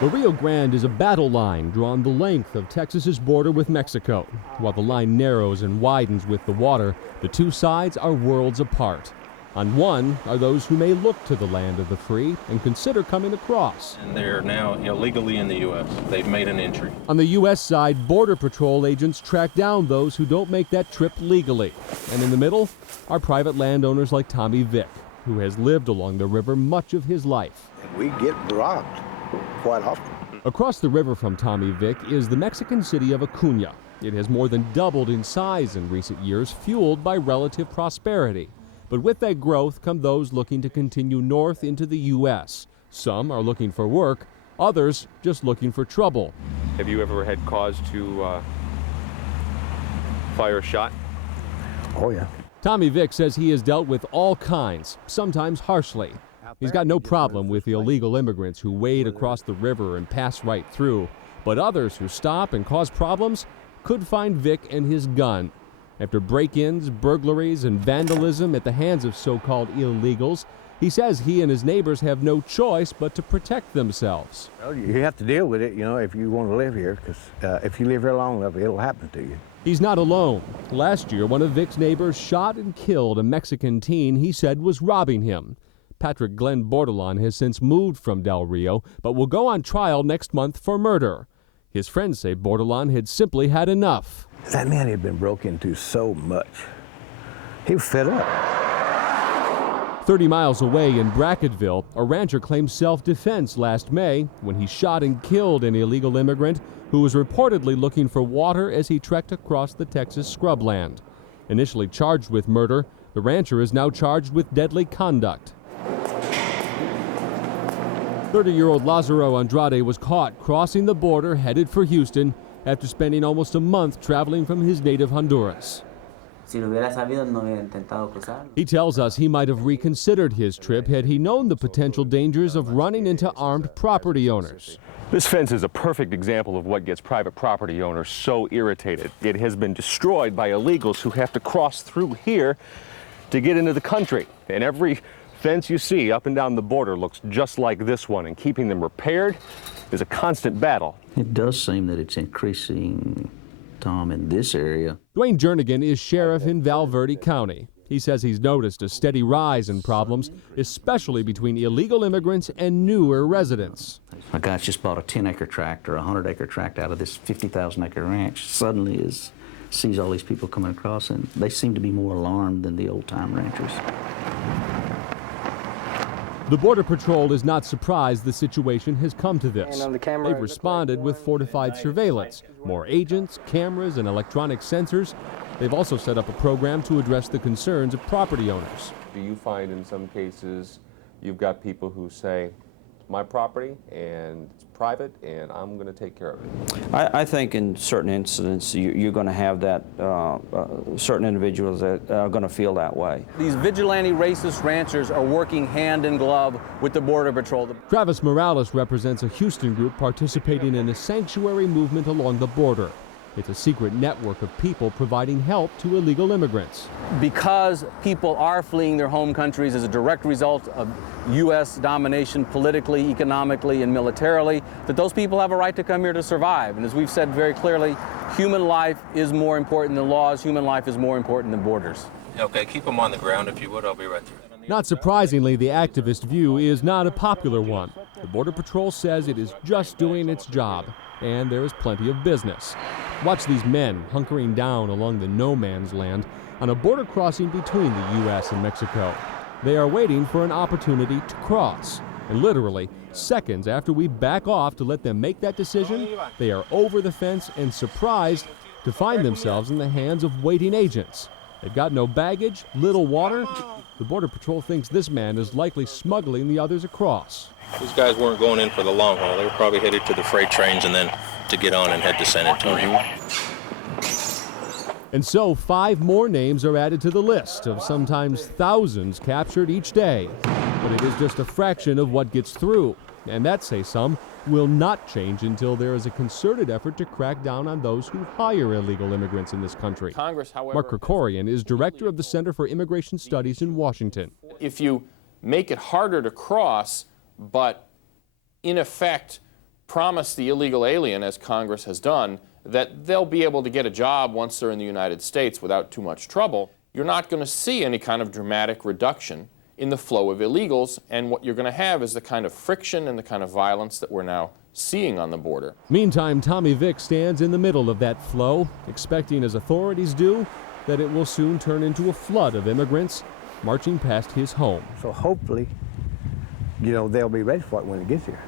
The Rio Grand is a battle line drawn the length of Texas's border with Mexico. While the line narrows and widens with the water, the two sides are worlds apart. On one are those who may look to the land of the free and consider coming across. And they're now illegally in the U.S. They've made an entry. On the U.S. side, Border Patrol agents track down those who don't make that trip legally. And in the middle are private landowners like Tommy Vick, who has lived along the river much of his life. We get robbed quite often. Across the river from Tommy Vick is the Mexican city of Acuña. It has more than doubled in size in recent years, fueled by relative prosperity. But with that growth come those looking to continue north into the U.S. Some are looking for work, others just looking for trouble. Have you ever had cause to fire a shot? Oh, yeah. Tommy Vick says he has dealt with all kinds, sometimes harshly. He's got no problem with illegal immigrants who wade across the river and pass right through. But others who stop and cause problems could find Vick and his gun. After break-ins, burglaries, and vandalism at the hands of so-called illegals, he says he and his neighbors have no choice but to protect themselves. Well, you have to deal with it, if you want to live here, because if you live here long enough, it'll happen to you. He's not alone. Last year, one of Vick's neighbors shot and killed a Mexican teen he said was robbing him. Patrick Glenn Bordelon has since moved from Del Rio, but will go on trial next month for murder. His friends say Bordelon had simply had enough. That man had been broke into so much. He was fed up. 30 miles away in Bracketville, a rancher claimed self-defense last May when he shot and killed an illegal immigrant who was reportedly looking for water as he trekked across the Texas scrubland. Initially charged with murder, the rancher is now charged with deadly conduct. 30-year-old Lazaro Andrade was caught crossing the border headed for Houston after spending almost a month traveling from his native Honduras. He tells us he might have reconsidered his trip had he known the potential dangers of running into armed property owners. This fence is a perfect example of what gets private property owners so irritated. It has been destroyed by illegals who have to cross through here to get into the country. And every fence you see up and down the border looks just like this one, and keeping them repaired is a constant battle. It does seem that it's increasing, Tom, in this area. Dwayne Jernigan is sheriff in Val Verde County. He says he's noticed a steady rise in problems, especially between illegal immigrants and newer residents. A guy's just bought a 10-acre tract or a 100-acre tract out of this 50,000-acre ranch, suddenly sees all these people coming across, and they seem to be more alarmed than the old-time ranchers. The Border Patrol is not surprised the situation has come to this. They've responded with fortified surveillance, more agents, cameras, and electronic sensors. They've also set up a program to address the concerns of property owners. Do you find in some cases you've got people who say, my property and it's private and I'm going to take care of it? I think in certain incidents you're going to have that, certain individuals that are going to feel that way. These vigilante racist ranchers are working hand in glove with the Border Patrol. Travis Morales represents a Houston group participating in a sanctuary movement along the border. It's a secret network of people providing help to illegal immigrants. Because people are fleeing their home countries as a direct result of U.S. domination politically, economically, and militarily, that those people have a right to come here to survive. And as we've said very clearly, human life is more important than laws. Human life is more important than borders. Okay, keep them on the ground if you would. I'll be right there. Not surprisingly, the activist view is not a popular one. The Border Patrol says it is just doing its job, and there is plenty of business. Watch these men hunkering down along the no man's land on a border crossing between the U.S. and Mexico. They are waiting for an opportunity to cross. And literally, seconds after we back off to let them make that decision, they are over the fence and surprised to find themselves in the hands of waiting agents. They've got no baggage, little water. The Border Patrol thinks this man is likely smuggling the others across. These guys weren't going in for the long haul. They were probably headed to the freight trains and then to get on and head to San Antonio. And so 5 more names are added to the list of sometimes thousands captured each day. But it is just a fraction of what gets through. And that, say some, will not change until there is a concerted effort to crack down on those who hire illegal immigrants in this country. Congress, however, Mark Krikorian is director of the Center for Immigration Studies in Washington. If you make it harder to cross, but in effect promise the illegal alien, as Congress has done, that they'll be able to get a job once they're in the United States without too much trouble, you're not going to see any kind of dramatic reduction in the flow of illegals, and what you're going to have is the kind of friction and the kind of violence that we're now seeing on the border. Meantime, Tommy Vick stands in the middle of that flow, expecting, as authorities do, that it will soon turn into a flood of immigrants marching past his home. So hopefully, they'll be ready for it when it gets here.